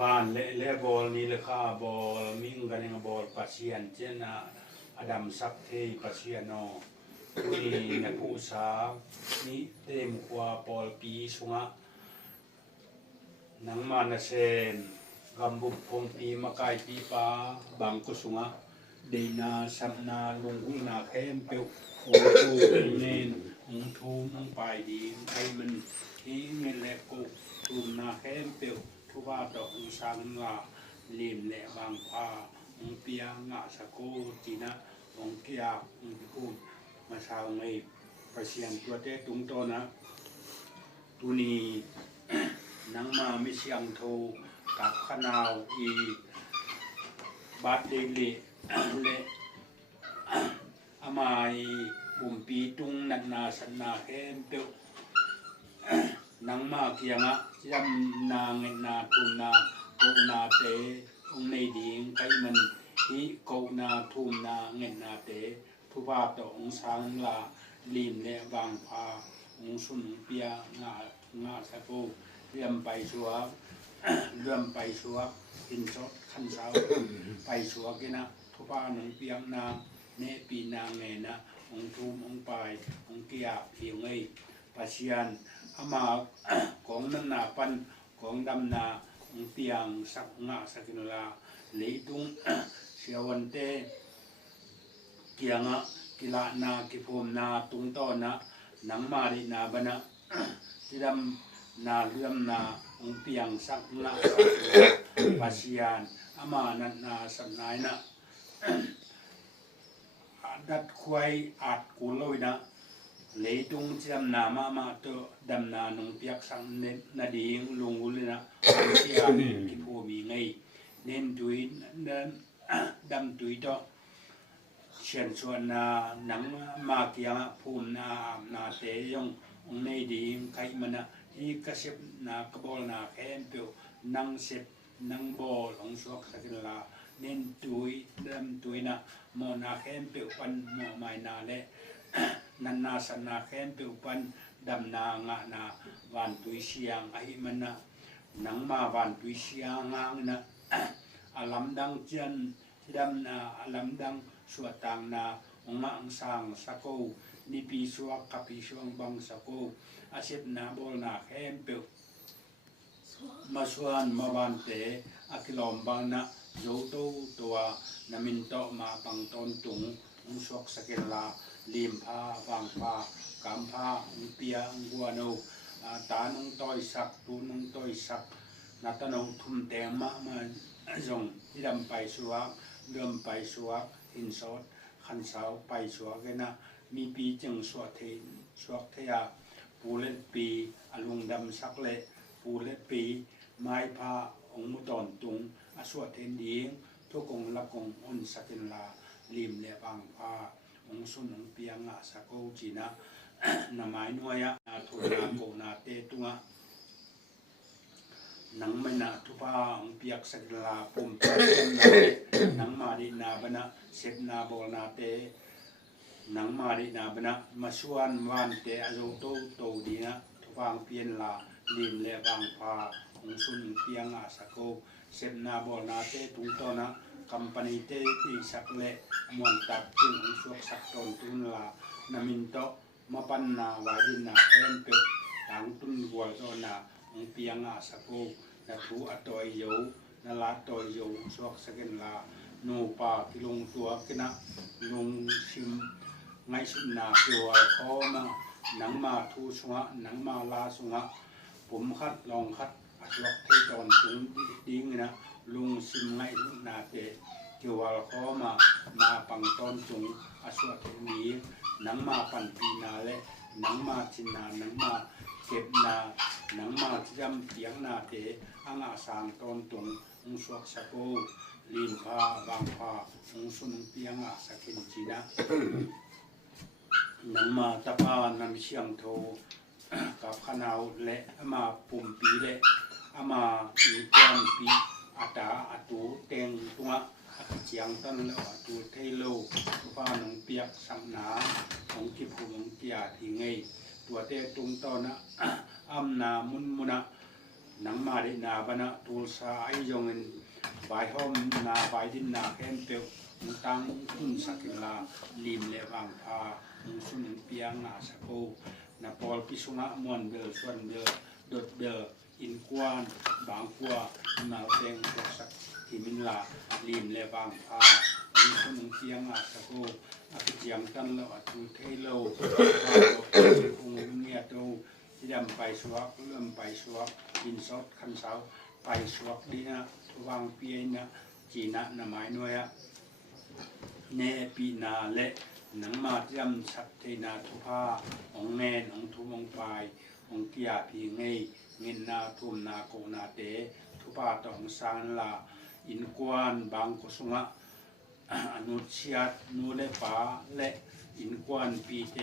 บ้านและบอลนี่เลยค่ะบอลมิ่งกันบอลปัสเซียนเจนะอดัมซักเทปัสเซียนอนี่นักผู้สาวนี่เต็มกว่าบอลปีสุงะนังมานาเซนกำบุกพงปีมากายปีปาบางกุสุงะเดนาสัมนาลงหุ่นนาเข้มเปียวโอตูเนนทูมไปดีไอ้มันที่เงินและกุทูมนาเข้มเปียวทุว่าดอกสังลาลิมและบางพาเปียงะสะโกจีนะเกียพิคุมมาชาวในประเชียนตัวเตตุงโตนะตุนีนังมาไม่เชียงโทกับขนาวอีบาดเดลิและอามายบุมปีตุงนันนาสนาเอ็มเปียวนังมาเกียงะยำนางเงินนาทุนาโกนาเตในดิงไกมันฮิโกนาทุนาเงินนาเตทุบาตองสังลาลิมและบางพาสุนเปียงาสะโกเลื่อมไปชัวเลื่อมไปชัวหินสดขันเสาไปชัวกินะทุบาหนงเปียงนางเนปีนางเงนะทุมปายเกียเพียงไงปัสยันอามาของนันนาปันของดำนาเปียงสักงะสักินลาเลยตุงเสียวันเตเกียงะกิลานากิพมนาตุงต้อนะหนังมารินาบนะที่ดำนาเลื่อมนาเปียงสักงะปัสยันอามานันนาสันนายนะดัดควายอาดกูลอยนะเลยตุงจำนามาตัวดำนาหนงเปียกสังเนนาดีงลงกุลนะที่อาที่ผู้มีไงเน้นดุยนั้นดำดุยต่อเชียนชวนนาหนังมาเกียงภูมินาเตยงในดีงใครมันนะที่กระเซ็บนากระบอลนาแค้นเปียวนังเซ็บนังบอลของสวกสกิลาเน้นดุยดำดุยนะมอนาแค้นเปียวปันมอไม้นาเละนันนาสนาแค้นเปียวปันดำนางะนาวันตุยเชียงไอ้มันนะหนังมาวันตุยเชียงงางนะอาลัมดังเจนดำนาอาลัมดังสวดต่างนามังสังสะโกนิปีสวกกับปีสวงบังสะโกอาเซบนาบอลนาแค้นเปียวมาสวนมาวันเตอากิลอมบานะโยโตตัวนามินโตมาปังตอนตุงสวกสเกลาลิมพาวังพากามพาเปียงัวโนตานุงต้อยสักตูนุงต้อยสักนัตโนทุมแตงมาจงที่ดำไปสวกเริ่มไปสวกหินสดขันเสาไปสวกกันนะมีปีจึงสวดเทนสวกเทียปูเล็ดปีอลุงดำสักเละปูเล็ดปีไม้พามุตอนตุงสวดเทนดีงทุกองละกงอุนสกินลาลิมและบางพาสุนเปียงะสะโกจีนะนาไม้นวยะนาทุนาโกนาเตตุงะนังไม่นาทุพาเปียกสกิลาปุ่มเปียนนังมาดินาบนะเสพนาโบนาเตนังมาดินาบนะมาชวนวันเตอโยโตโตดีนะทุพางเปียนลาลิมและบางพาสุนเปียงะสะโกเสพนาโบนาเตตุงโตนะกัมปนีเตติสักเละมวนตักจึงสวกสักตนตุนลานามินโตมาปันนาวาดินาเต็มเปียวต่างตุนวัวโซนาเปียงะสะโกนาทูอตอยโยนาลาตอยโยสวกสกินลาโนปากิลงตัวกินะลงชิมไงชิมนาเปียวคอมาหนังมาทูสวะหนังมาลาสวะผมคัดลองคัดสวกเทจอนตุงดิ้งนะลุงซิมไงลุงนาเตเกี่ยวกับข้อมาปังตอนจุงอสวดนี้หนังมาปันปีนาและหนังมาชินนาหนังมาเก็บนาหนังมาจำเปียงนาเตอังอาสางตอนตุงสวกสะโกลิมพาบางพาสุนเปียงอาสกินจีนะหนังมาตะพานำเชียงโทกับขนาวและมาปุ่มปีและมาอีกวนปีอาตาอาตูเต็งตัวเจียงต้นแล้วอาตูเทโลฟ้าหนองเปียกสังนาของกิภูของเกียที่ไงตัวเตตุงตอนะอำนามุนมุนะ นังมาได้นาบนะตูสาไอยงบายหอมนาบายดินนาแค้นเปียวตังคุนสักลาลิมเลวังพาสุนเปียงอาสะโกนาปอลปิสุงะมวนเบลส่วนเบลดดเบลอินกวนบางกัวนาเตงสักที่มินลาลิมเลวังพาสุนเปียงอาสะโกอาเจียงตันโลอตุเทโลคงเงียโตที่ดำไปสวกเริ่มไปสวกอินซอดคันเสาไปสวกดีนะวางเปียนะจีนะนาไม้นวยเนปีนาและหนังมาจำสักเทนาทุพาองแงนองทุมองปลายองเกียพีเงยเงินนาทุมนาโกนาเตทุพาตองสานลาอินกวนบางกุสุงะอนุเชียดนูเลปาและอินกวนปีเต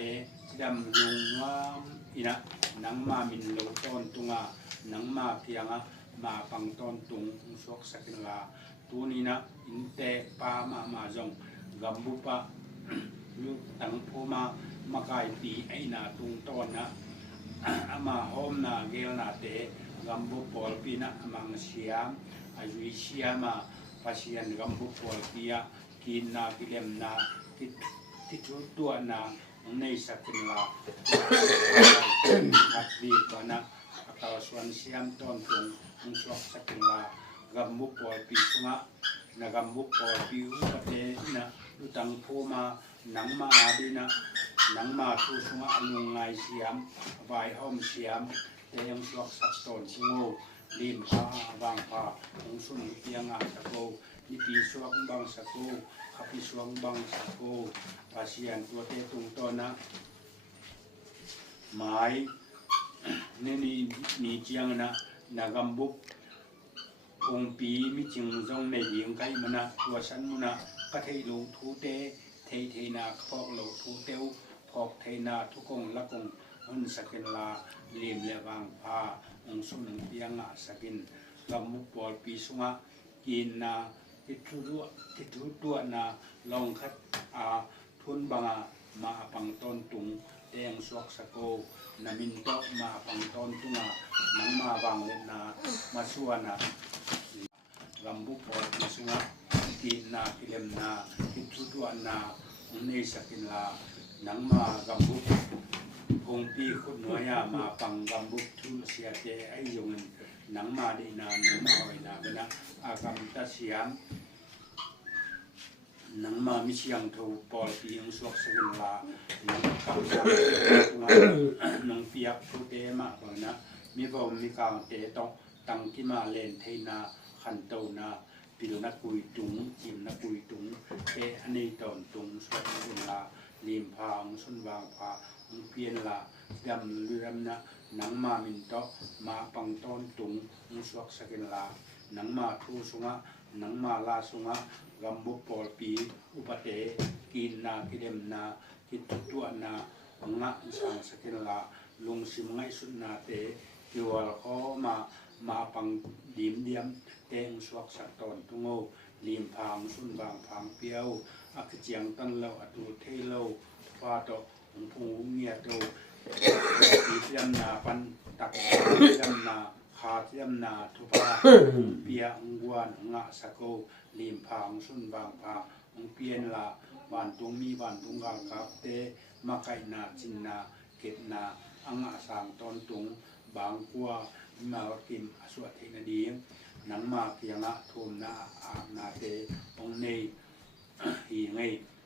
ดำลุงวามอินะหนังมามินโลต้นตุงะหนังมาเพียงะมาปังต้นตุงสวกสักลาตูนี้นะอินเตปามาจงกัมบุปะลูกตังพูมาไกปีไอนาตุงต้นนะมาหอมนาเกลนาเตกัมบุปอลปีนะมังเสียมอายุเสียมาปัสยันกัมบุปอลปียกินนากิเลมนาที่ชุดตัวนาในสักลาขัดดีก่อนนะตาวส่วนเสียมต้นตุงสวกสักลากัมบุปอลปีสุงะนะกัมบุปอลปีอุปเตนะดูตังพูมาหนังมาดีนะหนังมาทุสุงะลุงไงเสียมใบหอมเสียมแต่ยังสวกสักต้นสุงโง่ลิมพาบางพาองสุนเปียงอาสะโกนิปีสวกบางสะโกขับปีสวกบางสะโกปาเสียนตัวเตตุงต้นนะหมายนี่เจียงนะนากัมบุปองปีมิจิงจงในเลียงไกมนะตัวฉันมุนะก็เทลูทูเตเทนาพอกโลทูเตวพอกเทนาทุกองละกงอันสกินลาเลียมเลวังพาองสุนเปียงอาสกินกัมบุปอลปีสุงะกินนาทิทุตัวนาลองคัดทุนบังมาปังต้นตุงแดงสวกสะโกนามินโตมาปังต้นตุงหนังมาบางเล่นนามาชวนนะกัมบุปอลปีสุงะกินนากิเลมนาทิทุตัวนาในสกินลาหนังมากัมบุคงปีคุณน้อยมาปังกัมบุทุเสียเจไอโยงหนังมาดีนาหนังมาไว้นาเนะอากัมตะเสียมหนังมามิเชียงทูปอลปีองสวกสกินลาหนังกัมสักหนังเปียกทูเตมาเบนะมีบ่มีกางเตต้องตังกิมาเลนเทนาขันโตนาปิลนักกุยตุงจิมนักกุยตุงอันนี้ตอนตุงสวกสกินลาลิมพาองสุนวางพาองเพียนลาดำเลื่อมนะหนังมามินโตมาปังต้นตุงองสวกสกินลาหนังมาทูสุงะหนังมาลาสุงะกัมบุปอลปีอุปเตกินนากิเลมนากิตุตัวนาองะสังสกินลาลุงสิมไงสุนาเตกิวลข้อมาปังดิมเดียมเตงสวกสักตอนตุงโอลิมพางสุนบางพางเปียวอักเจียงตันเลาอตุเทเลาฟาโตองพูเงียโตปีเทียมนาปันตักเทียมนาคาเทียมนาทุพาเปียองวนองะสะโกลิมพางสุนบางพาองเปียนลาบานตุงมีบานตุงกากับเตมาไกนาจินนาเกตนาองะสางตอนตุงบางกัวมากิมอสวดเทนดีหนังมาเพียงะทุมนาอานาเตองเนหีไง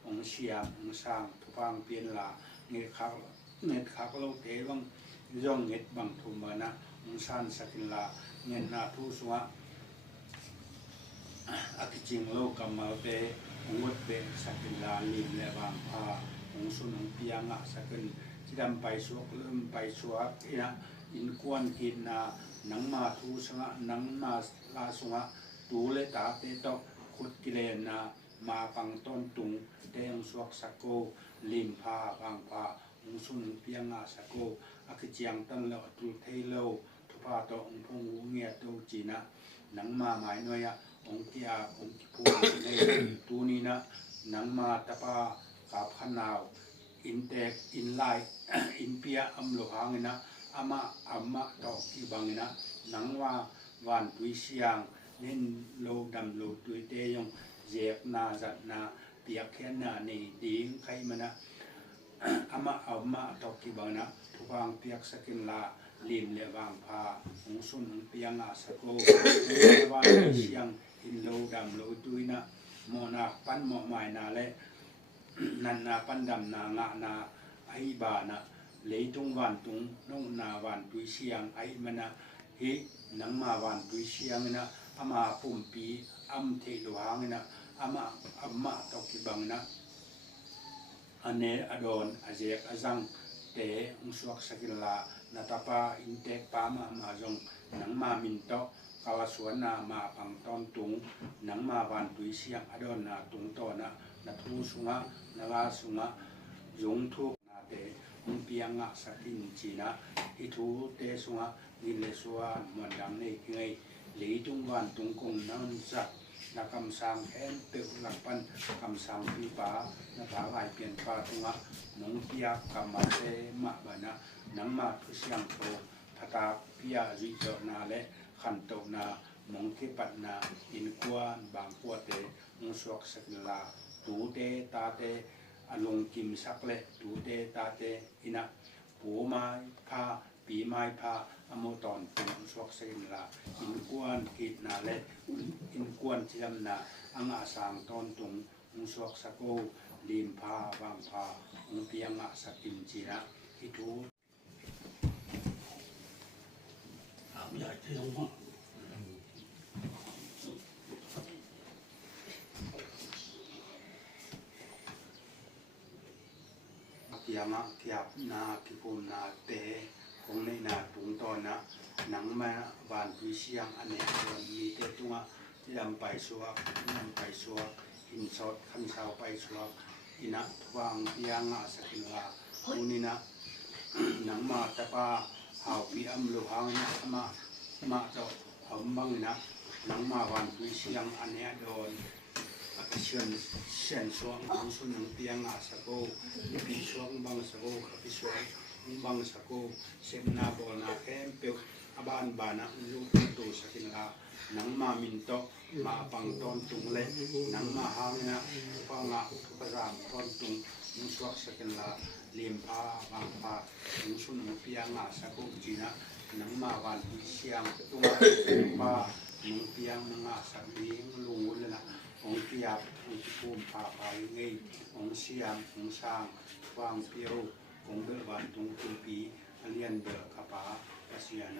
องเชียองสร้างทุพังเปลี่ยนลาเงิดคักโลเทวังย่องเงิดบังทุมมานะองสันสกินลาเงินนาทุสวะอภิจิงโลกำมาเตองวดเบสกินลาลิมและบางพาองสุนองเปียงะสกินที่ดำไปสวกเริ่มไปสวกนะอินกวนกินนาหนังมาทูสงะหนังมาลาสงะตูเลตาเตโตขุดกิเลนามาปังต้นตุงเตงสวกสะโกลิมพาบางพาองสุนเปียงะสะโกอักเจียงตันเลาตุเทเลาทุพาโตองพงเงียโตจีนะหนังมาหมายน้อยองเกียองกิพูในตูนี้นะหนังมาตะปากับขนาวอินเตกอินไลอินเปียอัมโลหางนะอามาตอกที่บางนะ นังว่าวานตุยเสียงเน้นโลดำโลตุยเตยงเจกนาจัดนาเปียกแค่นาในดิงใครมันนะอามาเอามาตอกกิบังนะทุกวางเปียกสกินลาลิมเลวางพาหงสุนหงเปียงอาสะโกวานตุยเสียงอินโลดำโลตุยนะโมนาปั้นหมอหมายนาและนันนาปั้นดำนางะนาไอบานะเลยตรงวันตรงน้องนาวันตุยเสียงไอมันนะเฮนังมาวันตุยเสียงนะอามาปุ่มปีอัมเทลวางนะอามาตอกกิบังนะอันเนอดอนอาเจกอาจังเตอุสวกสกิลานาตาปาอินเตปามาจงนังมามินโตกาลสวนนามาปังตอนตุงนังมาวันตุยเสียงอดอนนาตุงโตนะนาทูสุงะนาลาสุงะยงทุกนาเตอุเปียงะสกินจีนะอิทูเตสุงะนิเลสวานมันดังในไงหลีตุงวันตุงกงนันสักนักคำสั่งแอนเตอหลักปันคำสั่งพิปานักหายเปลี่ยนปาตุงะนงเปียกำมาเตมะบานะนังมาทุเสียงโตพัตาพิยาจิจนาและขันโตนามงเทปัตนาอินกวนบางกัวเตมุสวกสกิลาตูเตตาเตอลงกิมสักเลตูเตตาเตอินะปูไม้พาปีไม้พาอโมตอนเป็นมุสวกสกิลาอินกวนกิดนาและอินกวนเทียมนาอังอาสางตอนตุงมุสวกสโกลิมพาบางพามุเปียงอาสกินจีนะอิทูใหญ่ที่ลงมาเกี่ยมะเกี่ยบนาพิภูมินาเตคงในนาตุงตอนนะหนังมาบานตุยเสียงอันนี้มีเตตุงะที่ดำไปสวกนำไปสวกหินสดขันเสาไปสวกอินะทวางเปียงะสกินลาอุนินะหนังมาตะปาหาวปีอัมลุหังนะมาต่อหอมบังนะหนังมาวันตุยเสียงอันนี้โดนเชียนสวงของสุนังเปียงอาสะโกปีสวงบังสะโกขับสวงบังสะโกเซมนาโบนาแคมเปียวอบานบานะลูกตูสกินลาหนังมามินโตมาปังตอนตุงเล่หนังมาหางนะฟังะทุกรามตอนตุงมุสวกสกินลาเลียมพาบางพาของสุนังเปียงอาสะโกจีนะหนังมาวันเสียงตุงปาหนังเปียงนังอาสะเลียงลุงเลยนะองเกียบองภูมิพาไปไงองเสียงองสร้างวางเปียวองเบลวันตุงตุปีเลียนเบลกปาปัสยาน